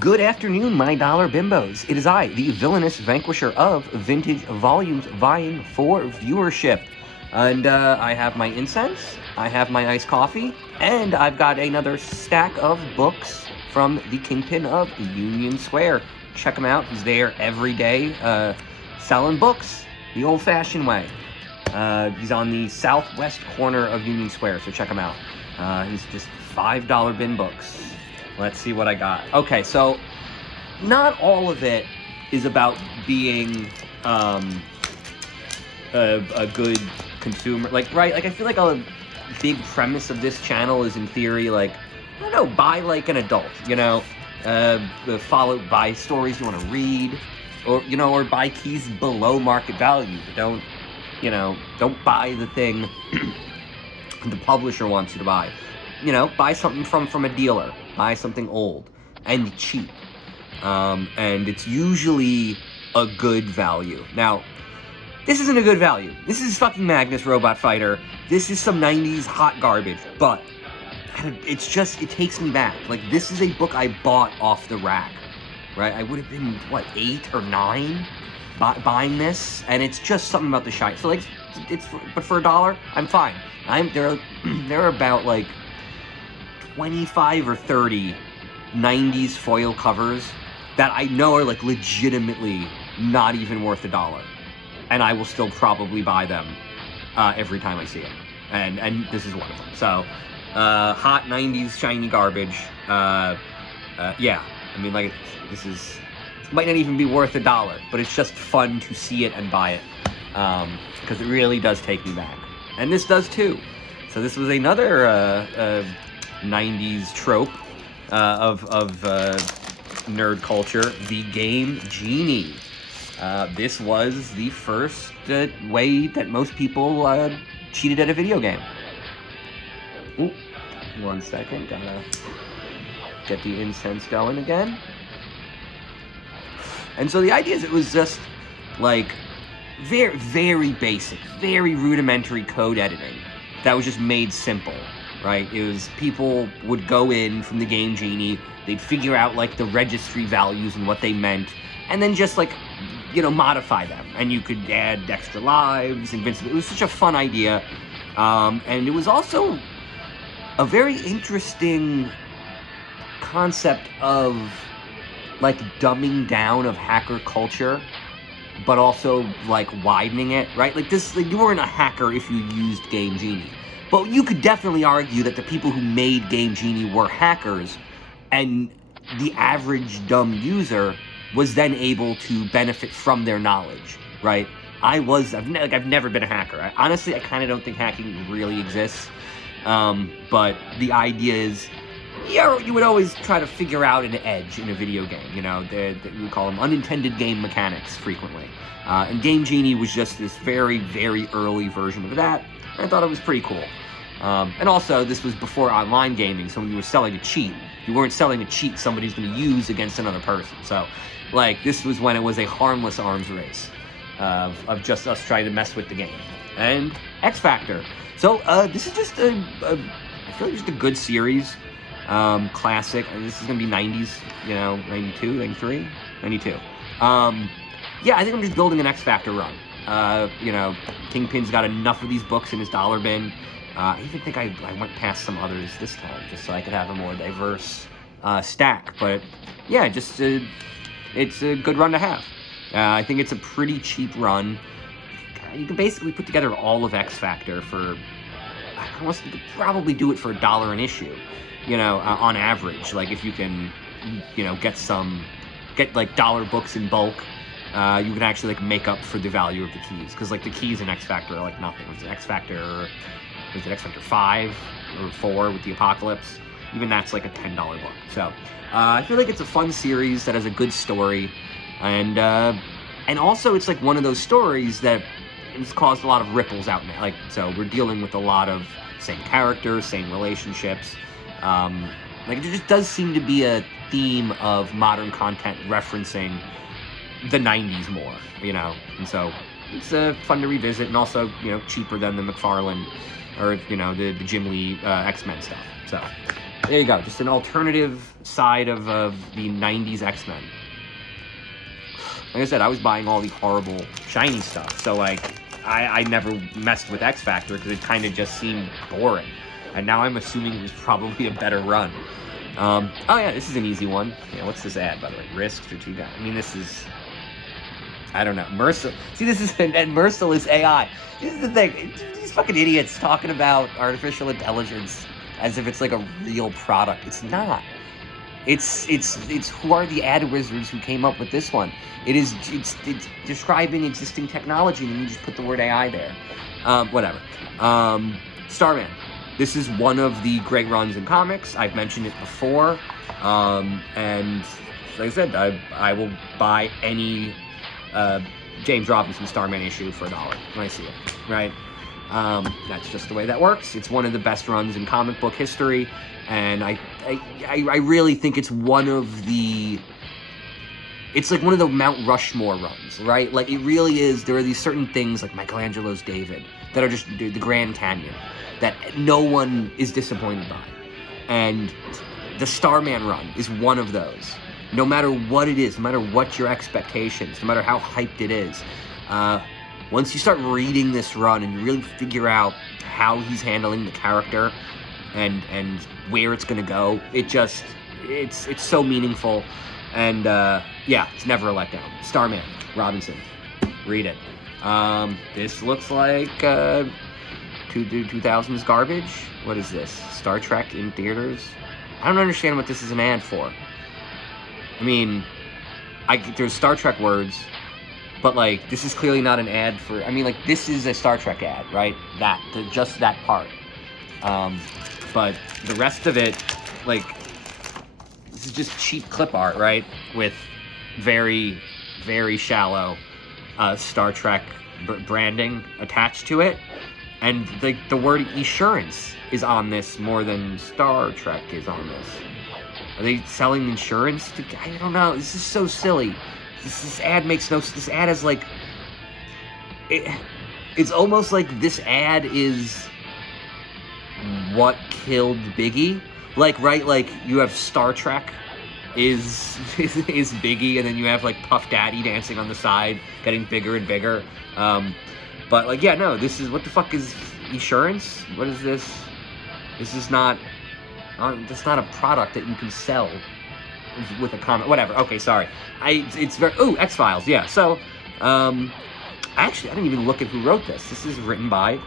Good afternoon, my dollar bimbos. It is I, the villainous vanquisher of vintage volumes, vying for viewership. And I have my incense, I have my iced coffee, and I've got another stack of books from the Kingpin of Union Square. Check him out. He's there every day selling books the old-fashioned way. He's on the southwest corner of Union Square, so check him out. He's just $5 bin books. Let's see what I got. Okay, so not all of it is about being a good consumer. Like, right? Like, I feel like a big premise of this channel is, in theory, like, I don't know, buy like an adult, you know? Buy stories you want to read, or, you know, or buy keys below market value. Don't buy the thing the publisher wants you to buy. You know, buy something from a dealer. Buy something old and cheap. And it's usually a good value. Now, this isn't a good value. This is fucking Magnus Robot Fighter. This is some 90s hot garbage. But it's just, it takes me back. Like, this is a book I bought off the rack, right? I would have been, what, 8 or 9 buying this? And it's just something about the shine. So, like, but for $1, I'm fine. There are about, like, 25 or 30 90s foil covers that I know are, like, legitimately not even worth $1. And I will still probably buy them every time I see them. And this is one of them. So, hot 90s shiny garbage. Yeah, I mean, like, this might not even be worth $1, but it's just fun to see it and buy it. Because it really does take me back. And this does too. So this was another 90s trope of nerd culture, the Game Genie. This was the first way that most people cheated at a video game. Ooh, 1 second, gotta get the incense going again. And so the idea is, it was just like very, very basic, very rudimentary code editing that was just made simple. Right, it was, people would go in from the Game Genie, they'd figure out, like, the registry values and what they meant, and then just, like, you know, modify them. And you could add extra lives, invincible. It was such a fun idea. And it was also a very interesting concept of, like, dumbing down of hacker culture, but also, like, widening it, right? Like, this, like, you weren't a hacker if you used Game Genie. But you could definitely argue that the people who made Game Genie were hackers, and the average dumb user was then able to benefit from their knowledge, right? I've never been a hacker. Honestly, I kind of don't think hacking really exists. But the idea is, you would always try to figure out an edge in a video game. You know, we call them unintended game mechanics frequently. And Game Genie was just this very, very early version of that. I thought it was pretty cool. And also, this was before online gaming, so when you were selling a cheat, you weren't selling a cheat somebody's going to use against another person. So, like, this was when it was a harmless arms race of just us trying to mess with the game. And X Factor. So, this is just I feel like just a good series. Classic. This is going to be 90s, you know, 92, 93, 92. Yeah, I think I'm just building an X Factor run. You know, Kingpin's got enough of these books in his dollar bin. I even think I went past some others this time, just so I could have a more diverse stack. But yeah, just it's a good run to have. I think it's a pretty cheap run. You can basically put together all of X Factor for, you could probably do it for $1 an issue, you know, on average. Like, if you can, you know, get like dollar books in bulk, you can actually, like, make up for the value of the keys. Because, like, the keys in X Factor are, like, nothing. Was it X Factor 5 or 4 with the Apocalypse? Even that's, like, a $10 book. So, I feel like it's a fun series that has a good story. And also, it's, like, one of those stories that has caused a lot of ripples out now. Like, so we're dealing with a lot of same characters, same relationships. Like, it just does seem to be a theme of modern content referencing the 90s more, you know, and so it's fun to revisit, and also, you know, cheaper than the McFarlane or, you know, the Jim Lee X-Men stuff. So there you go. Just an alternative side of the 90s X-Men. Like I said, I was buying all the horrible, shiny stuff. So, like, I never messed with X Factor because it kind of just seemed boring. And now I'm assuming it was probably a better run. Oh, yeah, this is an easy one. Yeah, what's this ad, by the way? Risks or two guys? I mean, this is... I don't know. See, this is and merciless AI. This is the thing. These fucking idiots talking about artificial intelligence as if it's like a real product. It's not. It's who are the ad wizards who came up with this one? It's describing existing technology, and then you just put the word AI there. Whatever. Starman. This is one of the great runs in comics. I've mentioned it before, and like I said, I will buy any James Robinson Starman issue for $1 when I see it. Right? That's just the way that works. It's one of the best runs in comic book history, and I really think it's one of the... It's like one of the Mount Rushmore runs, right? Like, it really is. There are these certain things, like Michelangelo's David, that are just the Grand Canyon, that no one is disappointed by. And the Starman run is one of those. No matter what it is, no matter what your expectations, no matter how hyped it is, once you start reading this run and you really figure out how he's handling the character and where it's going to go, it's so meaningful. And, yeah, it's never a letdown. Starman, Robinson. Read it. This looks like 2000s garbage. What is this? Star Trek in theaters? I don't understand what this is an ad for. I mean, there's Star Trek words, but, like, this is clearly not an ad for... I mean, like, this is a Star Trek ad, right? Just that part. But the rest of it, like... This is just cheap clip art, right? With very, very shallow Star Trek branding attached to it. And the word assurance is on this more than Star Trek is on this. Are they selling insurance? I don't know. This is so silly. This ad makes no... This ad is like... It's almost like this ad is what killed Biggie. Like, right, like, you have Star Trek is Biggie, and then you have, like, Puff Daddy dancing on the side, getting bigger and bigger. But, like, yeah, no, this is... What the fuck is insurance? What is this? This is not... That's not a product that you can sell with a comment. Whatever. Okay, sorry. It's very... Ooh, X-Files, yeah. So, actually, I didn't even look at who wrote this. This is written by...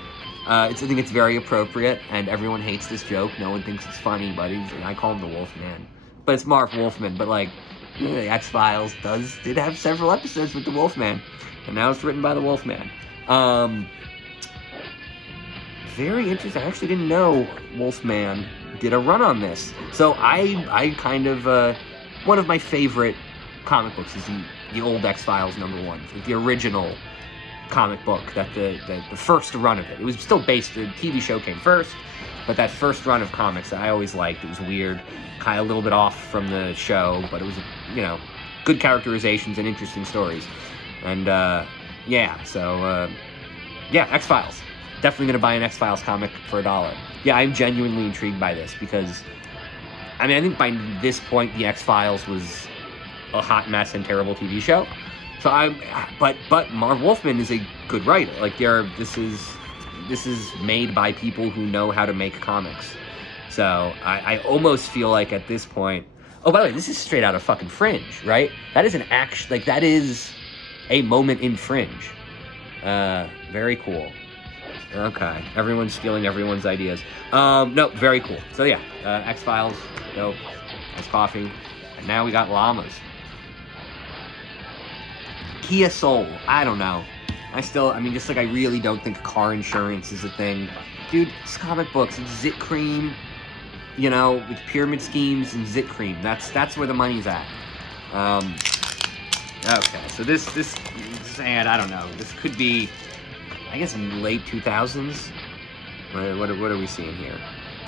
I think it's very appropriate, and everyone hates this joke. No one thinks it's funny, but I call him the Wolfman. But it's Marv Wolfman, but, like, the X-Files did have several episodes with the Wolfman, and now it's written by the Wolfman. Very interesting. I actually didn't know Wolfman did a run on this. So I kind of, one of my favorite comic books is the old X-Files #1, the original comic book, that the first run of it. It was still based, the TV show came first, but that first run of comics I always liked. It was weird, kind of a little bit off from the show, but it was, you know, good characterizations and interesting stories. And, yeah, so, yeah, X-Files. Definitely going to buy an X-Files comic for $1. Yeah, I'm genuinely intrigued by this, because, I mean, I think by this point, the X-Files was a hot mess and terrible TV show. So but Marv Wolfman is a good writer. Like, this is made by people who know how to make comics. So I almost feel like at this point... Oh, by the way, this is straight out of fucking Fringe, right? That is that is a moment in Fringe. Very cool. Okay, everyone's stealing everyone's ideas. No, very cool. So yeah, X-Files, dope. That's coffee. And now we got llamas. Kia Soul, I don't know. I mean, just like, I really don't think car insurance is a thing. Dude, it's comic books, it's Zit Cream, you know, with pyramid schemes and Zit Cream. That's where the money's at. Okay, so this ad, I don't know. This could be, I guess, in late 2000s. What are we seeing here?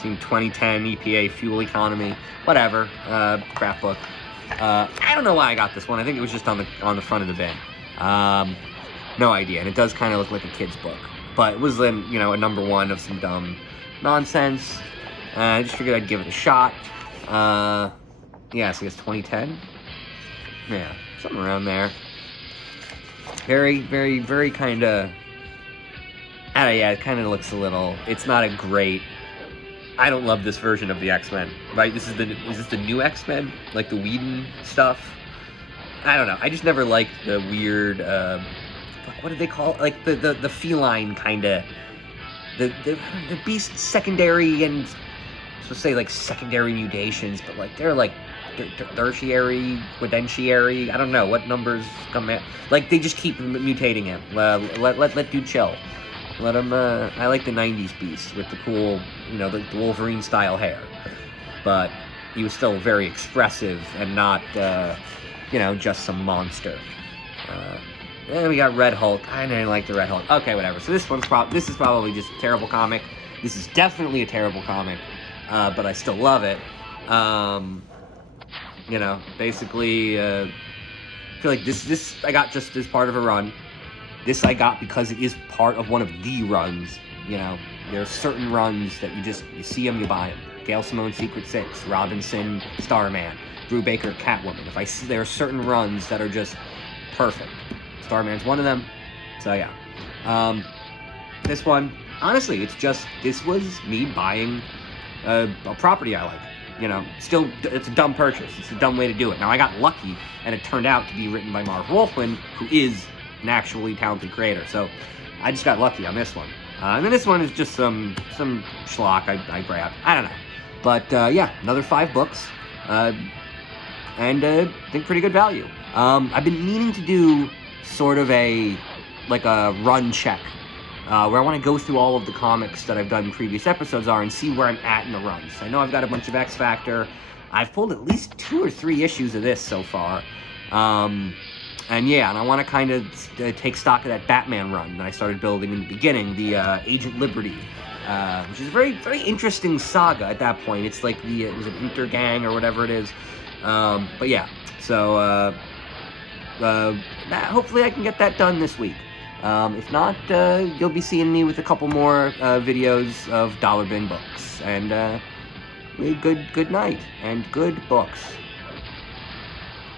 Seeing 2010 EPA fuel economy, whatever. Crap book. I don't know why I got this one. I think it was just on the front of the bin. No idea. And it does kind of look like a kid's book, but it was, you know, a #1 of some dumb nonsense. I just figured I'd give it a shot. Yeah, so I guess 2010? Yeah, something around there. Very, very, very kind of... yeah, it kind of looks a little... It's not a great... I don't love this version of the X-Men, right? Is this the new X-Men? Like the Whedon stuff? I don't know. I just never liked the weird... what did they call it? Like the feline kind of... The beast secondary and... I was supposed to say like secondary mutations, but like they're like tertiary, quintiary, I don't know what numbers come out. Like they just keep mutating him. Let dude chill. Let him. I like the 90's beast with the cool, you know, the Wolverine style hair, but he was still very expressive and not, you know, just some monster. Then we got Red Hulk. I didn't like the Red Hulk. Okay, whatever. So this is probably just a terrible comic. This is definitely a terrible comic, but I still love it. You know, basically, I feel like this I got just as part of a run. This I got because it is part of one of the runs. You know, there are certain runs that you see them, you buy them. Gail Simone, Secret Six, Robinson, Starman, Drew Baker, Catwoman. If I see, there are certain runs that are just perfect. Starman's one of them. So yeah, this one, honestly, this was me buying a property I like. You know, still, it's a dumb purchase. It's a dumb way to do it. Now, I got lucky, and it turned out to be written by Marv Wolfman, who is an actually talented creator. So, I just got lucky on this one. And then this one is just some schlock I grabbed. I don't know. But, yeah, another 5 books. And, I think pretty good value. I've been meaning to do sort of a run check. Where I want to go through all of the comics that I've done in previous episodes and see where I'm at in the runs. I know I've got a bunch of X Factor. I've pulled at least 2 or 3 issues of this so far. And yeah, and I want to kind of take stock of that Batman run that I started building in the beginning, the Agent Liberty, which is a very, very interesting saga at that point. It's like it was an intergang or whatever it is. But yeah, so hopefully I can get that done this week. If not, you'll be seeing me with a couple more videos of Dollar Bin books. And good night and good books.